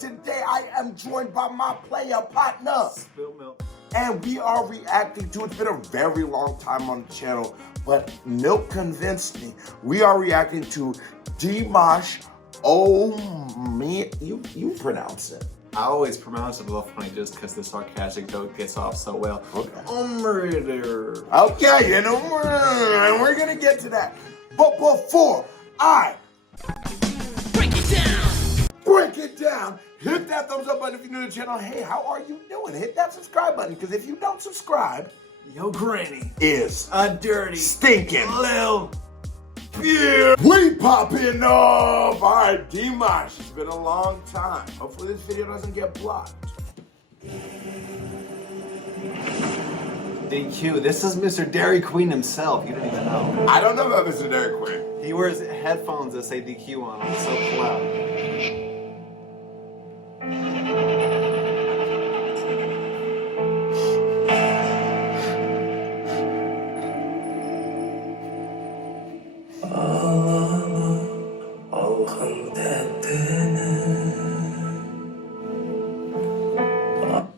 today I am joined by my player partner, spiltMilk. And we are reacting to, it's been a very long time on the channel, but Milk convinced me. We are reacting to Dimash Omir, you pronounce it. I always pronounce it a little funny just because the sarcastic joke gets off so well. Okay. Omir. Okay, you know, we're gonna get to that. But before I break it down, hit that thumbs up button if you're new to the channel. Hey, how are you doing? Hit that subscribe button, because if you don't subscribe, Yo granny is a dirty stinking little yeah. We popping off. All right, Dimash, it's been a long time. Hopefully this video doesn't get blocked. DQ, this is Mr. Dairy Queen himself. You don't even know. I don't know about Mr. Dairy Queen. He wears headphones that say DQ on them. It's so loud.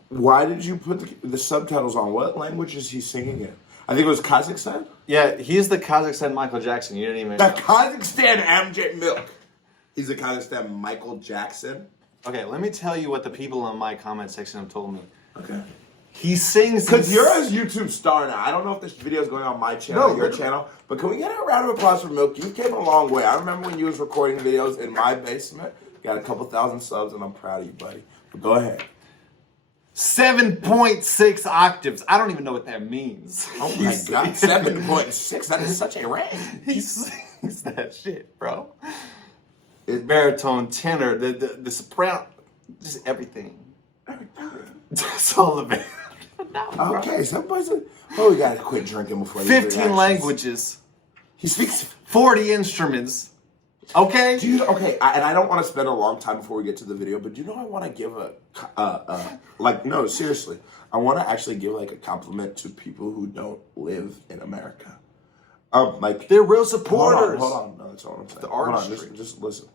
Why did you put the subtitles on? What language is he singing in? I think it was Kazakhstan? Yeah, he's the Kazakhstan Michael Jackson. You didn't even The know. Kazakhstan MJ Milk. He's the Kazakhstan Michael Jackson. Okay, let me tell you what the people in my comment section have told me. Okay. He sings... Because you're a YouTube star now. I don't know if this video is going on my channel or your channel, but can we get a round of applause for Milk? You came a long way. I remember when you was recording videos in my basement. Got a couple thousand subs, and I'm proud of you, buddy. But go ahead. 7.6 octaves. I don't even know what that means. Oh my God, 7.6. That is such a range. He sings that shit, bro. It's baritone, tenor, the soprano, just everything. That's all of it. Okay, somebody's we gotta quit drinking before 15 languages. He speaks 40 instruments. Okay? Dude, okay, and I don't want to spend a long time before we get to the video, but you know I want to give no, seriously. I want to actually give like a compliment to people who don't live in America. Like they're real supporters. Hold on. No, that's all I'm saying. The artistry. Just listen.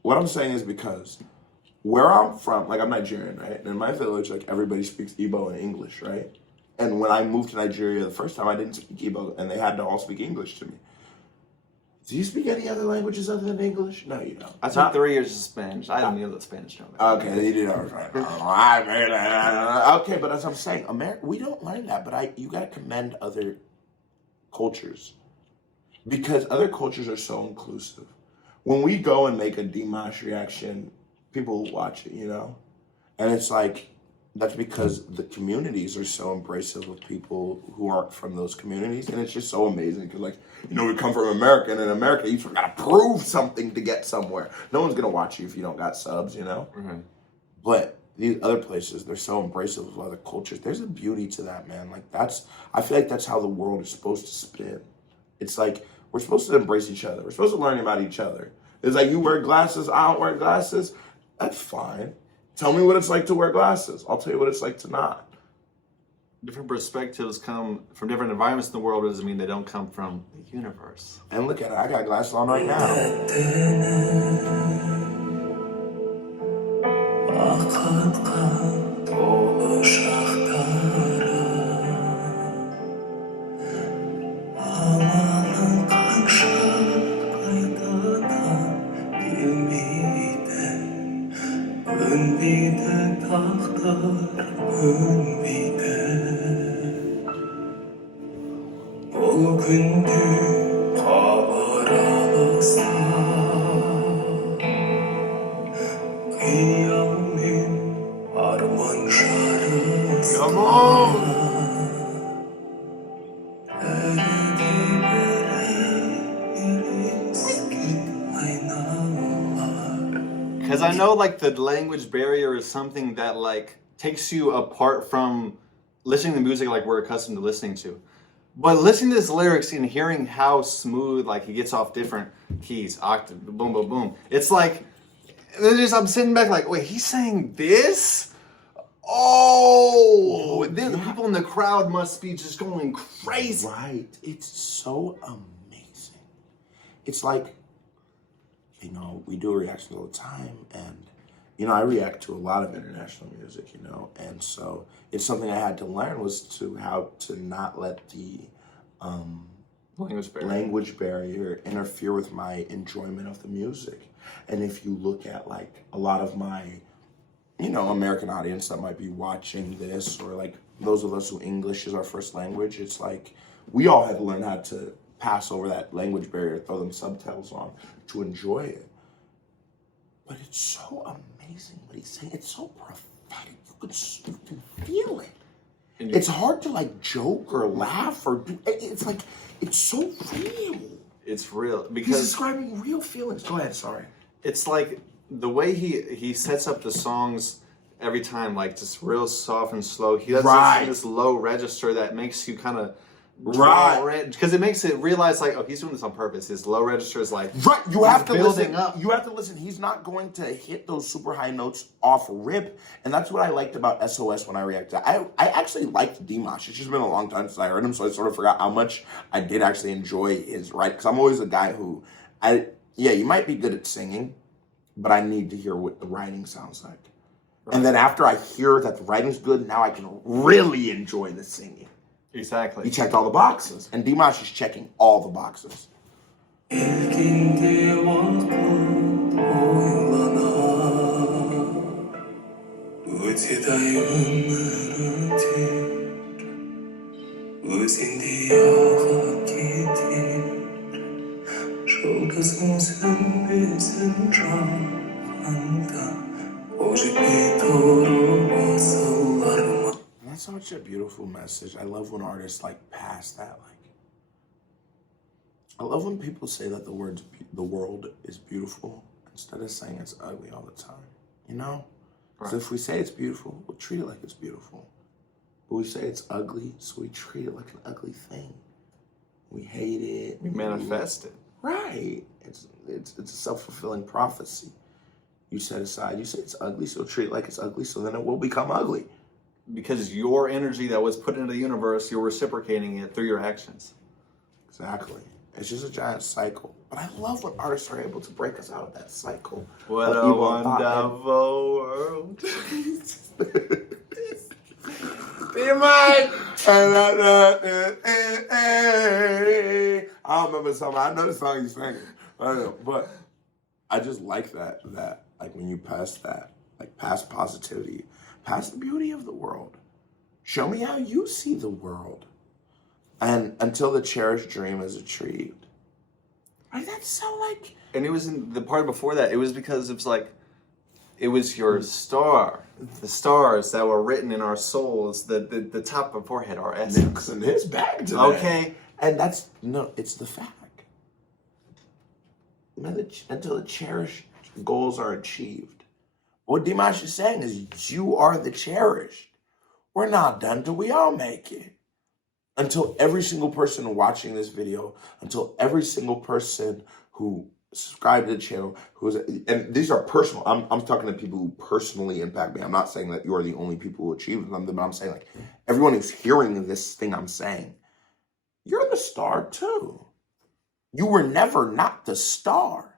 What I'm saying is because where I'm from, like I'm Nigerian, right? And in my village, like everybody speaks Igbo and English, right? And when I moved to Nigeria the first time, I didn't speak Igbo, and they had to all speak English to me. Do you speak any other languages other than English? No, you don't. I took 3 years of Spanish. I didn't know the Spanish joke. Okay, you did all right. Okay, but as I'm saying, America, we don't learn that, but you gotta commend other cultures. Because other cultures are so inclusive. When we go and make a Dimash reaction, people watch it, you know? And it's like, that's because the communities are so embracive of people who aren't from those communities. And it's just so amazing because, like, you know, we come from America, and in America, you sort of got to prove something to get somewhere. No one's going to watch you if you don't got subs, you know? Mm-hmm. But these other places, they're so embracive of other cultures. There's a beauty to that, man. Like, I feel like that's how the world is supposed to spin. It's like, we're supposed to embrace each other. We're supposed to learn about each other. It's like, you wear glasses, I don't wear glasses. That's fine. Tell me what it's like to wear glasses. I'll tell you what it's like to not. Different perspectives come from different environments in the world. Doesn't mean they don't come from the universe. And look at it. I got glasses on right now. Come on! Because I know, like, the language barrier is something that, like, takes you apart from listening to music like we're accustomed to listening to. But listening to his lyrics and hearing how smooth, like, he gets off different keys, octave, boom, boom, boom. It's like, I'm sitting back like, wait, he's saying this? Oh, then the people in the crowd must be just going crazy. Right. It's so amazing. It's like, you know, we do reactions all the time, and you know, I react to a lot of international music, you know, and so it's something I had to learn was to how to not let the language barrier interfere with my enjoyment of the music. And if you look at like a lot of my, you know, American audience that might be watching this, or like those of us who English is our first language, it's like we all had to learn how to pass over that language barrier, throw them subtitles on to enjoy it. But it's so amazing what he's saying. It's so prophetic. You can feel it. It's hard to like joke or laugh or do. It's like it's so real. It's real because he's describing real feelings. Go ahead. Sorry. It's like the way he sets up the songs every time, like just real soft and slow. He does this low register that makes you kind of because it makes it realize like, oh, he's doing this on purpose. His low register is like you have to listen up. You have to listen. He's not going to hit those super high notes off rip, and that's what I liked about SOS when I reacted. I actually liked Dimash. It's just been a long time since I heard him, so I sort of forgot how much I did actually enjoy his write. Because I'm always a guy who you might be good at singing, but I need to hear what the writing sounds like. Right. And then after I hear that the writing's good, now I can really enjoy the singing. Exactly. He checked all the boxes, and Dimash is checking all the boxes. That's such a beautiful message. I love when artists like pass that. Like, I love when people say that the world is beautiful instead of saying it's ugly all the time. You know? So if we say it's beautiful, we'll treat it like it's beautiful. But we say it's ugly, so we treat it like an ugly thing. We hate it. We manifest it. Right. It's a self-fulfilling prophecy. You set aside, you say it's ugly, so treat it like it's ugly, so then it will become ugly. Because your energy that was put into the universe, you're reciprocating it through your actions. Exactly. It's just a giant cycle. But I love when artists are able to break us out of that cycle. What a wonderful world. I don't remember the song. I know the song you sang. But I just like that like when you pass that, like past positivity, past the beauty of the world. Show me how you see the world. And until the cherished dream is achieved. Right? That's so like... And it was in the part before that, it was because it was like, it was your star. The stars that were written in our souls, the top of forehead, our essence. And his back today. Okay. And that's, no, it's the fact. Until the cherished goals are achieved. What Dimash is saying is you are the cherished. We're not done till we all make it. Until every single person watching this video, until every single person who subscribed to the channel, and these are personal, I'm talking to people who personally impact me. I'm not saying that you are the only people who achieve something, but I'm saying like everyone who's hearing this thing I'm saying, you're the star too. You were never not the star.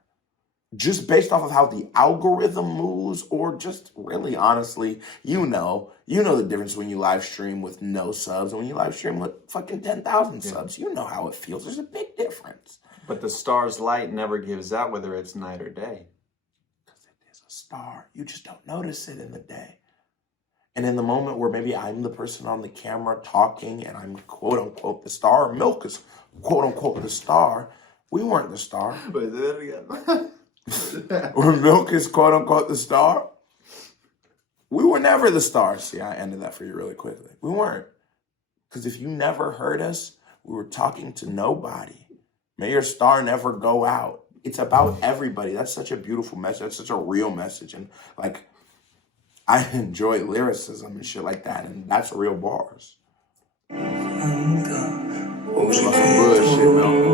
Just based off of how the algorithm moves, or just really honestly, you know the difference when you live stream with no subs and when you live stream with fucking 10,000 subs. You know how it feels. There's a big difference. But the star's light never gives out whether it's night or day. Because it is a star. You just don't notice it in the day. And in the moment where maybe I'm the person on the camera talking and I'm quote unquote the star, or Milk is quote unquote the star, we weren't the star. But then again. When Milk is quote unquote the star, we were never the star. See, I ended that for you really quickly. We weren't. Because if you never heard us, we were talking to nobody. May your star never go out. It's about everybody. That's such a beautiful message. That's such a real message. And like, I enjoy lyricism and shit like that. And that's real bars. Some bullshit, Milk.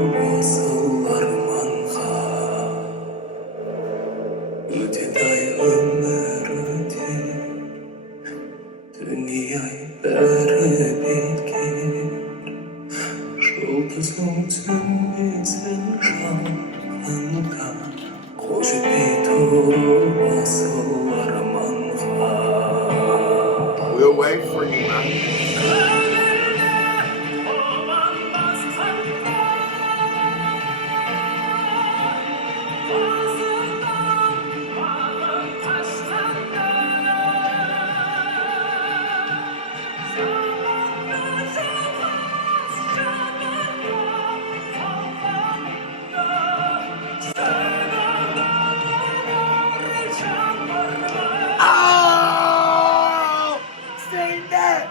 way for you, man. Oh! Say that!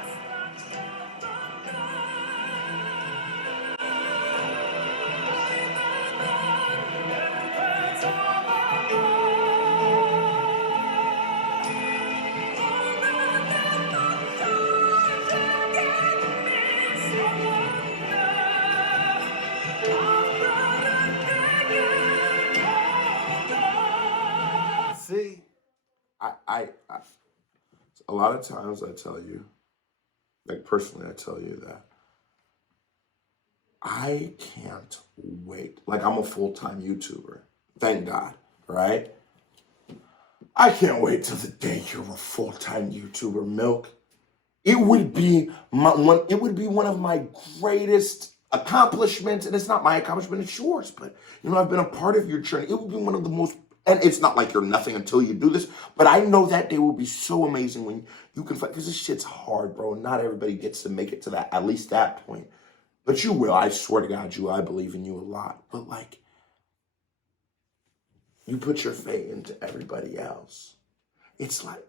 See? I a lot of times I tell you, like personally, I tell you that I can't wait. Like I'm a full-time YouTuber. Thank God, right? I can't wait till the day you're a full-time YouTuber, Milk. It would be one of my greatest accomplishments, and it's not my accomplishment, it's yours, but I've been a part of your journey. It would be one of the most, and it's not like you're nothing until you do this, but I know that day will be so amazing when you can find, because this shit's hard, bro, and not everybody gets to make it to that, at least that point. But you will, I swear to God, I believe in you a lot. But like, you put your faith into everybody else. It's like,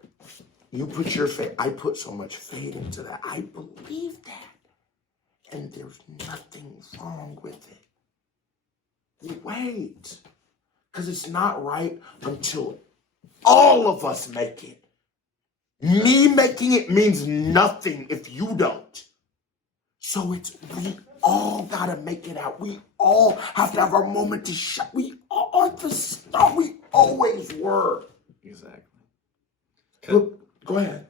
you put your faith, I put so much faith into that. I believe that. And there's nothing wrong with it. You wait. Because it's not right until all of us make it. Me making it means nothing if you don't. So we all gotta make it out. We all have to have our moment to shine. We all are the star. We always were. Exactly. Look, go ahead.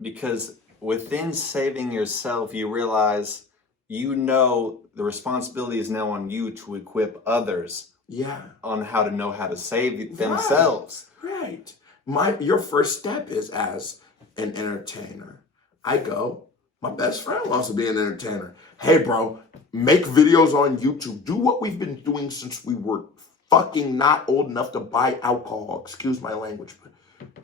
Because within saving yourself, you realize the responsibility is now on you to equip others on how to know how to save themselves. Right. Your first step is as an entertainer. My best friend wants to be an entertainer. Hey, bro, make videos on YouTube. Do what we've been doing since we were fucking not old enough to buy alcohol. Excuse my language, but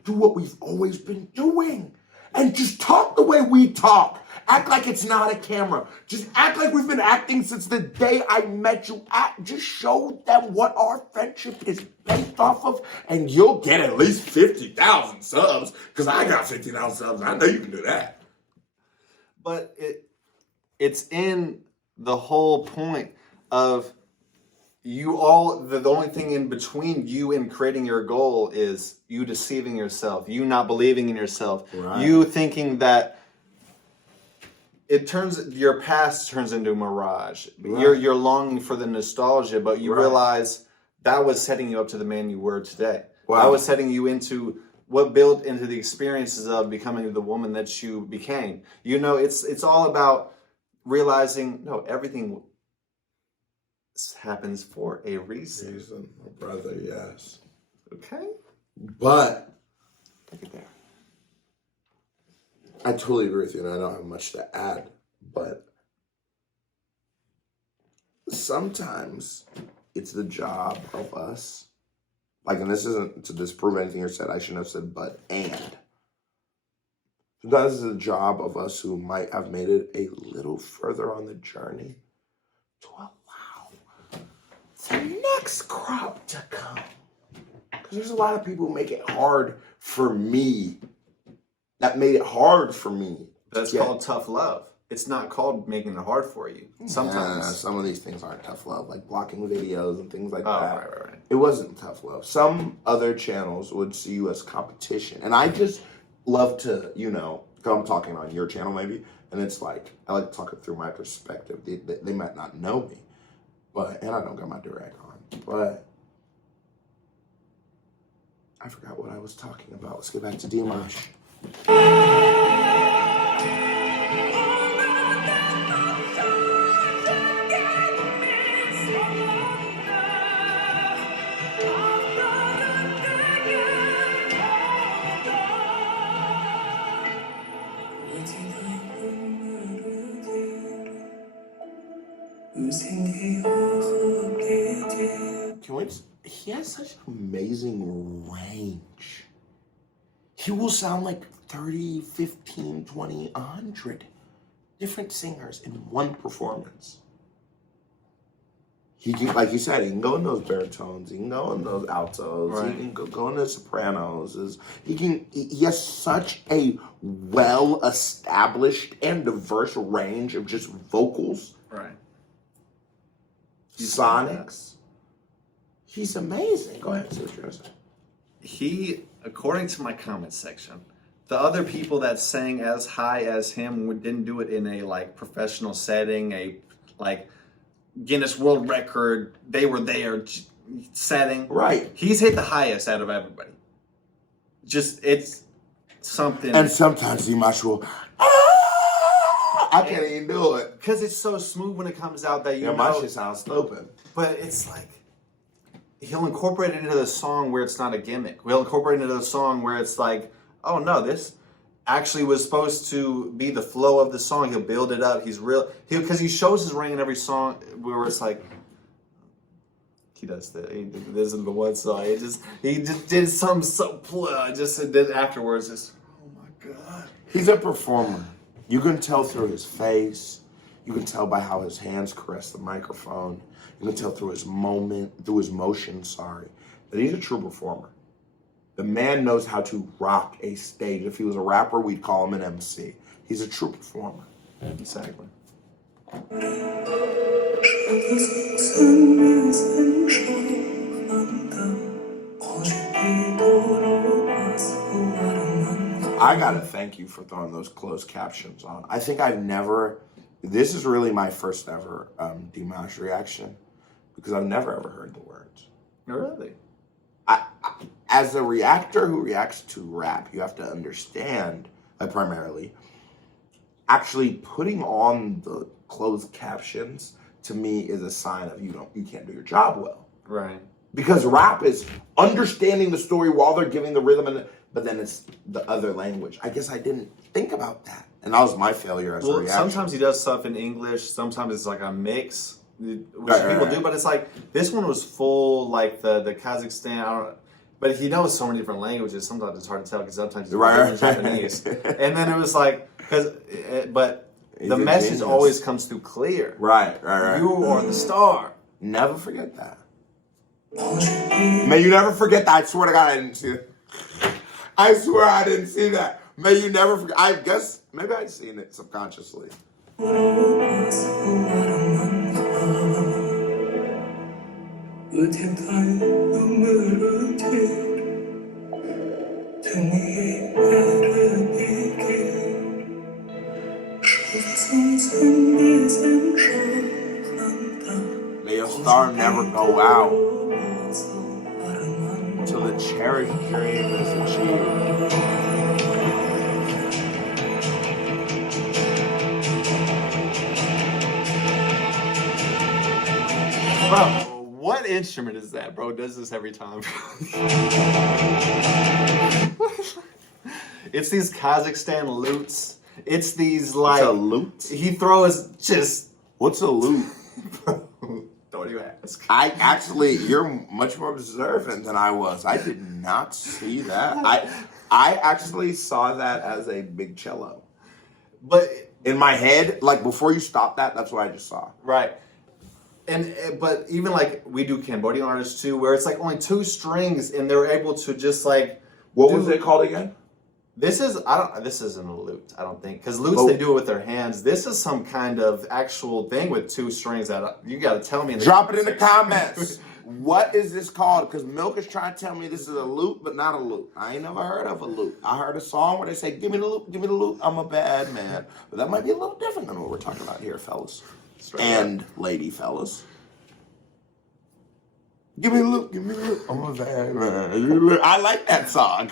do what we've always been doing. And just talk the way we talk. Act like it's not a camera. Just act like we've been acting since the day I met you. Just show them what our friendship is based off of, and you'll get at least 50,000 subs, because I got 50,000 subs. I know you can do that. But it's in the whole point of you all, the only thing in between you and creating your goal is you deceiving yourself, you not believing in yourself, you thinking that your past turns into a mirage. You're longing for the nostalgia, but you realize that was setting you up to the man you were today. That was setting you into what built into the experiences of becoming the woman that you became. It's all about realizing, no, everything happens for a reason. Brother, yes. Okay? But take it there. I totally agree with you, and I don't have much to add, but sometimes it's the job of us, like, and this isn't to disprove anything you said, I shouldn't have said but, and. Sometimes it's the job of us who might have made it a little further on the journey to allow the next crop to come. Because there's a lot of people who make it hard for me. That made it hard for me. That's called tough love. It's not called making it hard for you. Sometimes. Yeah, some of these things aren't tough love, like blocking videos and things like that. Right. It wasn't tough love. Some other channels would see you as competition. And I just love to, because I'm talking on your channel maybe, and it's like, I like to talk it through my perspective. They might not know me, and I don't got my direct on, but I forgot what I was talking about. Let's get back to Dimash. Can we? He has such amazing range. He will sound like 30, 15, 20, 100 different singers in one performance. He can, like you said, he can go in those baritones, he can go in those altos, Right. he can go in the sopranos. He has such a well-established and diverse range of just vocals, Right. sonics. He's amazing. Go ahead, say what you're gonna say. He, according to my comment section, the other people that sang as high as him didn't do it in a like professional setting, a like Guinness World Record, they were there setting. Right. He's hit the highest out of everybody. Just, it's something. And sometimes Dimash will, I can't even do it. Because it's so smooth when it comes out that you Yeah, my know. shit sounds stupid. But it's like, he'll incorporate it into the song where it's not a gimmick. He'll incorporate it into the song where it's like, oh no, this actually was supposed to be the flow of the song. He'll build it up. He's real. Because he shows his ring in every song where it's like, he does that. This is the one song. He just did something so just did afterwards. Just, oh my God. He's a performer. You can tell through his face. You can tell by how his hands caress the microphone. You can tell through his motion, that he's a true performer. The man knows how to rock a stage. If he was a rapper, we'd call him an MC. He's a true performer. Exactly. I gotta thank you for throwing those closed captions on. I think this is really my first ever Dimash reaction, because I've never ever heard the words. Really? As a reactor who reacts to rap, you have to understand, primarily, actually putting on the closed captions to me is a sign of you can't do your job well. Right. Because rap is understanding the story while they're giving the rhythm, but then it's the other language. I guess I didn't think about that, and that was my failure as a reaction. Sometimes he does stuff in English. Sometimes it's like a mix, which Right. people do. But it's like this one was full, like the Kazakhstan. I don't. But he knows so many different languages. Sometimes it's hard to tell because sometimes he's Right. in Japanese. And then it was like, but He's the a message genius. always comes through clear. Right. You are the star. Never forget that. May you never forget that. I swear to God, I didn't see it. I swear I didn't see that. May you never forget. I guess maybe I'd seen it subconsciously. May your star never go out till the cherished dream is achieved. Bro, what instrument is that, bro? Does this every time? It's these Kazakhstan lutes. It's these like What's a lute? he throws just. What's a lute? Don't you ask. You're much more observant than I was. I did not see that. I actually saw that as a big cello. But In my head, like before you stopped that's what I just saw. right. But even like we do Cambodian artists too, where it's like only 2 strings and they're able to just like. What was it called again? This isn't a lute, I don't think, because lutes they do it with their hands. This is some kind of actual thing with 2 strings that you got to tell me. Drop it in the comments. What is this called? Because Milk is trying to tell me this is a lute, but not a lute. I ain't never heard of a lute. I heard a song where they say, "Give me the lute, give me the lute. I'm a bad man." But that might be a little different than what we're talking about here, fellas and lady fellas. Give me the lute, give me the lute. I'm a bad man. I like that song.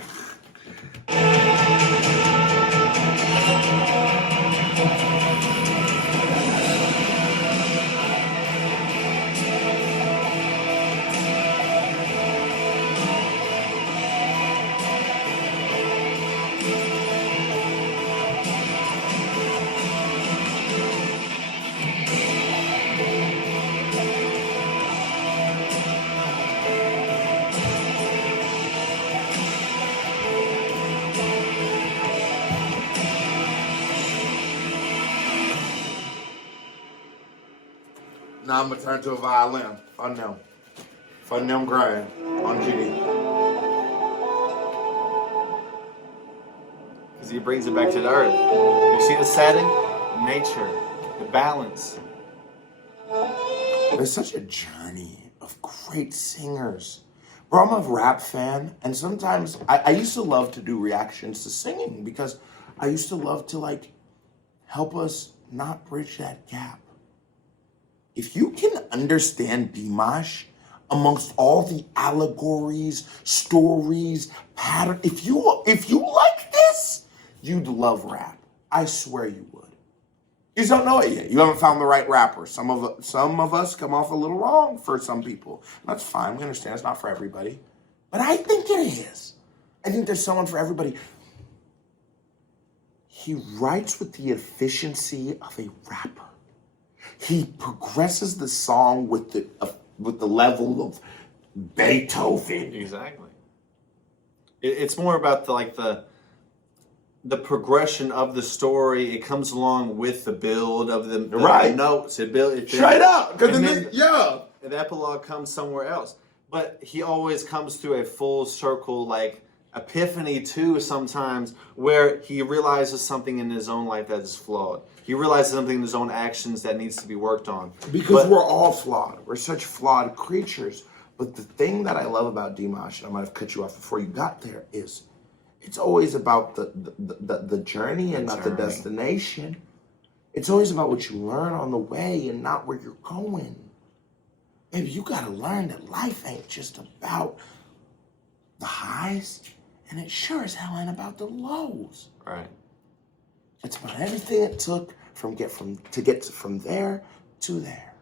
Now I'm gonna turn to a violin. Fun them grind on GD. Because he brings it back to the earth. You see the setting? Nature. The balance. There's such a journey of great singers. Bro, I'm a rap fan, and sometimes I used to love to do reactions to singing because I used to love to like help us not bridge that gap. If you can understand Dimash amongst all the allegories, stories, pattern, if you like this, you'd love rap. I swear you would. You just don't know it yet. You haven't found the right rapper. Some of us come off a little wrong for some people. That's fine. We understand it's not for everybody. But I think it is. I think there's someone for everybody. He writes with the efficiency of a rapper. He progresses the song with the level of Beethoven. Exactly. It's more about the progression of the story. It comes along with the build of the notes. It straight up. Because the epilogue comes somewhere else. But he always comes through a full circle, like epiphany too sometimes, where he realizes something in his own life that is flawed. He realizes something in his own actions that needs to be worked on. Because we're all flawed. We're such flawed creatures. But the thing that I love about Dimash, and I might have cut you off before you got there, is it's always about the journey and not the destination. It's always about what you learn on the way and not where you're going. Baby, you gotta learn that life ain't just about the highs, and it sure as hell ain't about the lows. Right. It's about everything it took to get from there to there.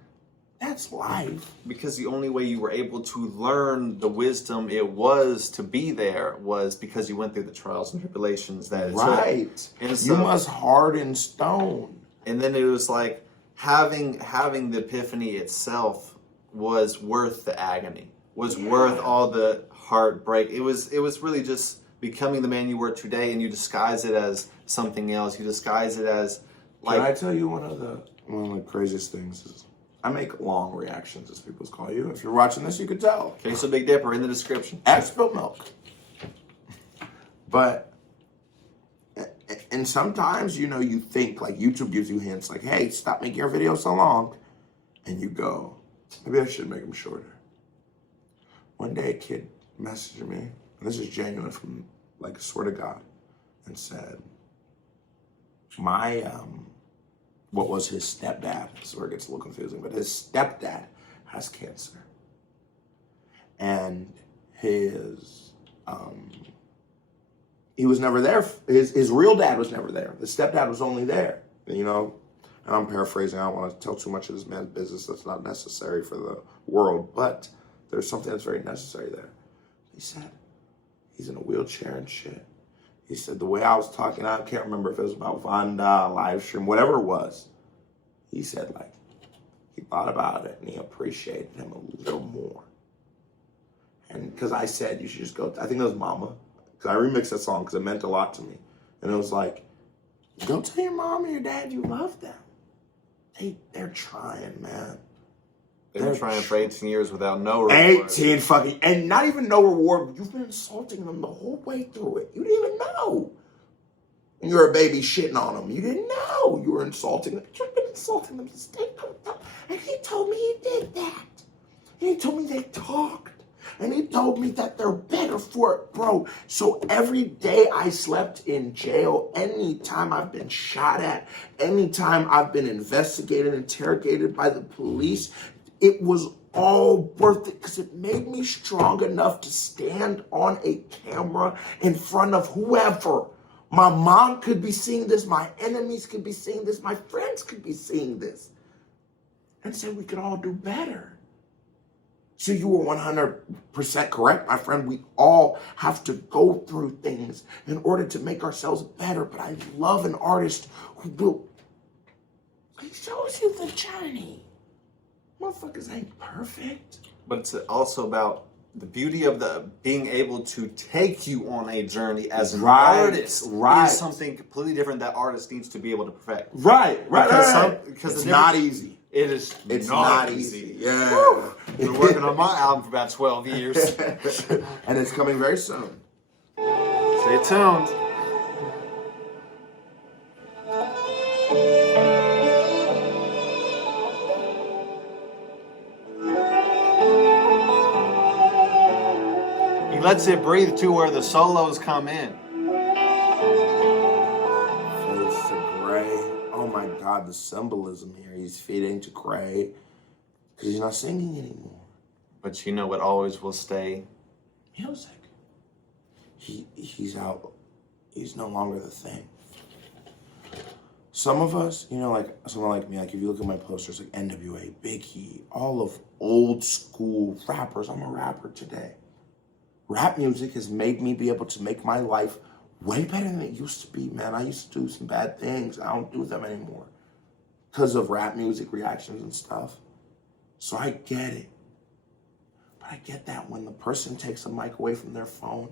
That's life. Because the only way you were able to learn the wisdom it was to be there was because you went through the trials and tribulations that it took. And so, you must harden stone. And then it was like having the epiphany itself was worth the agony, was worth all the heartbreak. It was really just becoming the man you were today, and you disguise it as something else. You disguise it as like. Can I tell you one of the craziest things is I make long reactions, as people call you. If you're watching this, you could tell. Okay, so Big Dipper in the description. At spiltMilk. But and sometimes you think like YouTube gives you hints like, hey, stop making your videos so long, and you go, maybe I should make them shorter. One day a kid messaged me, and this is genuine from like swear to God, and said, what was his stepdad, this is where it gets a little confusing, but his stepdad has cancer. And his, he was never there. His real dad was never there. The stepdad was only there, and I'm paraphrasing. I don't want to tell too much of this man's business that's not necessary for the world, but there's something that's very necessary there. He said, he's in a wheelchair and shit. He said, the way I was talking, I can't remember if it was about Vanda, live stream, whatever it was. He said, like, he thought about it and he appreciated him a little more. And because I said, you should just go, I think it was Mama, because I remixed that song because it meant a lot to me. And it was like, go tell your mom and your dad you love them. They're trying, man. They've been trying for 18 years without no reward. 18 fucking, and not even no reward. You've been insulting them the whole way through it. You didn't even know. And you're a baby shitting on them. You didn't know you were insulting them. You've been insulting them since they come up. And he told me he did that. And he told me they talked. And he told me that they're better for it, bro. So every day I slept in jail, anytime I've been shot at, anytime I've been investigated, interrogated by the police, it was all worth it because it made me strong enough to stand on a camera in front of whoever. My mom could be seeing this, my enemies could be seeing this, my friends could be seeing this, and say we could all do better. So you were 100% correct, my friend. We all have to go through things in order to make ourselves better. But I love an artist who will, he shows you the journey. Motherfuckers ain't perfect. But it's also about the beauty of being able to take you on a journey as an artist. Right. Is something completely different that artist needs to be able to perfect. Right. Because It's not easy. It is It's not not easy. easy. Yeah. Been working on my album for about 12 years. And it's coming very soon. Stay tuned. He lets it breathe too, where the solos come in. Fades to gray. Oh my God, the symbolism here. He's fading to gray because he's not singing anymore. But you know what always will stay? Music. He's out. He's no longer the thing. Some of us, you know, like someone like me, like if you look at my posters, like NWA, Biggie, all of old school rappers. I'm a rapper today. Rap music has made me be able to make my life way better than it used to be, man. I used to do some bad things. I don't do them anymore because of rap music reactions and stuff. So I get it. But I get that when the person takes a mic away from their phone,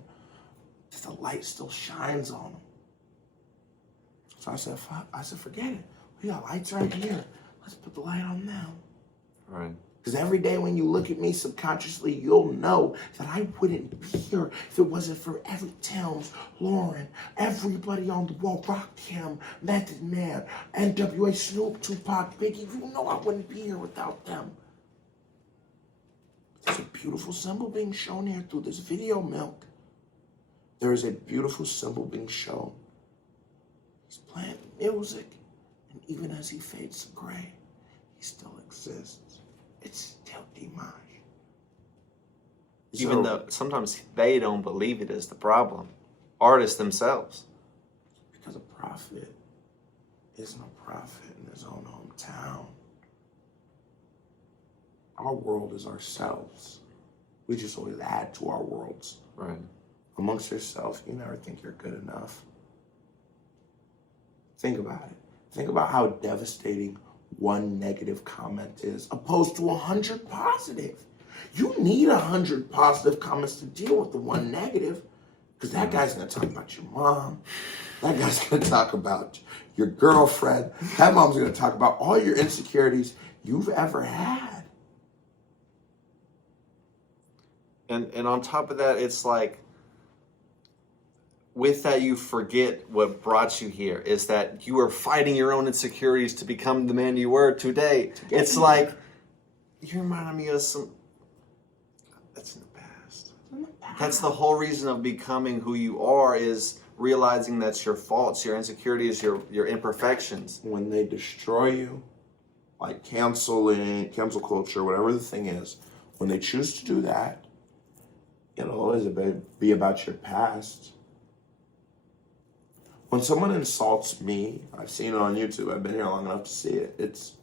the light still shines on them. So I said, fuck. I said, forget it. We got lights right here. Let's put the light on them. Right. Because every day when you look at me subconsciously, you'll know that I wouldn't be here if it wasn't for every Thames, Lauren, everybody on the wall, Rakim, Method Man, NWA, Snoop, Tupac, Biggie. You know I wouldn't be here without them. There's a beautiful symbol being shown here through this video, Milk. There is a beautiful symbol being shown. He's playing music, and even as he fades to gray, he still exists. It's still Dimash. Even though sometimes they don't believe it is the problem. Artists themselves. Because a prophet isn't a prophet in his own hometown. Our world is ourselves. We just always add to our worlds. Right. Amongst yourself, you never think you're good enough. Think about it. Think about how devastating one negative comment is, opposed to 100 positive. You need 100 positive comments to deal with the one negative, because that guy's gonna talk about your mom. That guy's gonna talk about your girlfriend. That mom's gonna talk about all your insecurities you've ever had. And on top of that, it's like, with that, you forget what brought you here, is that you were fighting your own insecurities to become the man you were today. It's like, you reminded me of some, that's in the past. That's the whole reason of becoming who you are, is realizing that's your faults, your insecurities, your imperfections. When they destroy you, like cancel culture, whatever the thing is, when they choose to do that, it'll always be about your past. When someone insults me, I've seen it on YouTube, I've been here long enough to see it, it's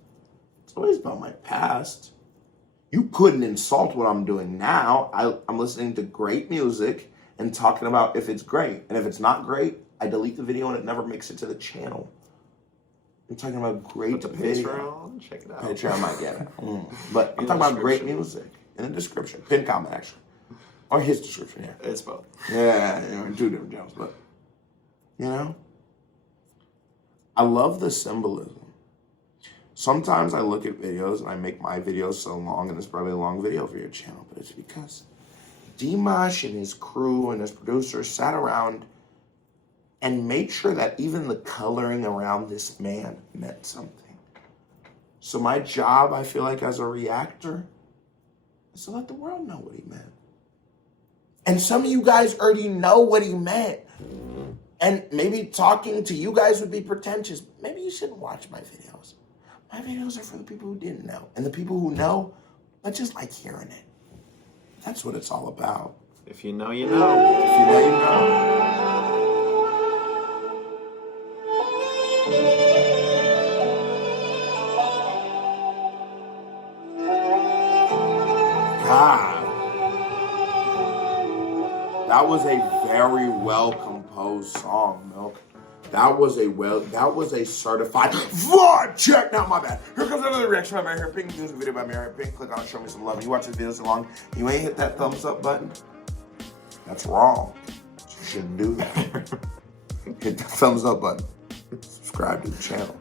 always about my past. You couldn't insult what I'm doing now. I'm listening to great music and talking about if it's great. And if it's not great, I delete the video and it never makes it to the channel. I'm talking about great video. Patreon, check it out. Patreon might get it. But I'm talking about great music. In the description. Pin comment, actually. Or his description here. It's both. Yeah, two different jobs, but you know, I love the symbolism. Sometimes I look at videos and I make my videos so long, and it's probably a long video for your channel, but it's because Dimash and his crew and his producers sat around and made sure that even the coloring around this man meant something. So my job, I feel like, as a reactor, is to let the world know what he meant. And some of you guys already know what he meant. And maybe talking to you guys would be pretentious. Maybe you shouldn't watch my videos. My videos are for the people who didn't know. And the people who know, but just like hearing it. That's what it's all about. If you know, you know. If you know, you know. God. That was a very well composed song, Milk. That was a certified vibe check. Now, my bad. Here comes another reaction by Mary Hair Pink. Music video by Mary Hair Pink. Click on it, show me some love. And you watch this video so long, you ain't hit that thumbs up button. That's wrong. You shouldn't do that. Hit the thumbs up button. Subscribe to the channel.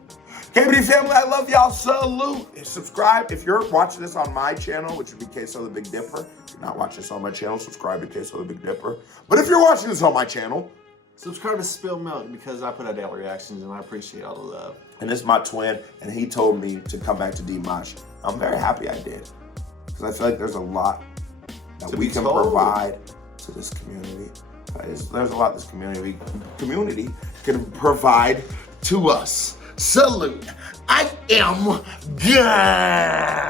KBD family, I love y'all. Salute. Subscribe if you're watching this on my channel, which would be Queso the Big Dipper. If you're not watching this on my channel, subscribe to Queso the Big Dipper. But if you're watching this on my channel, subscribe to spiltMilk because I put out daily reactions and I appreciate all the love. and this is my twin, and he told me to come back to Dimash. I'm very happy I did, because I feel like there's a lot that we can provide to this community. There's a lot this community can provide to us. Salute. I am God.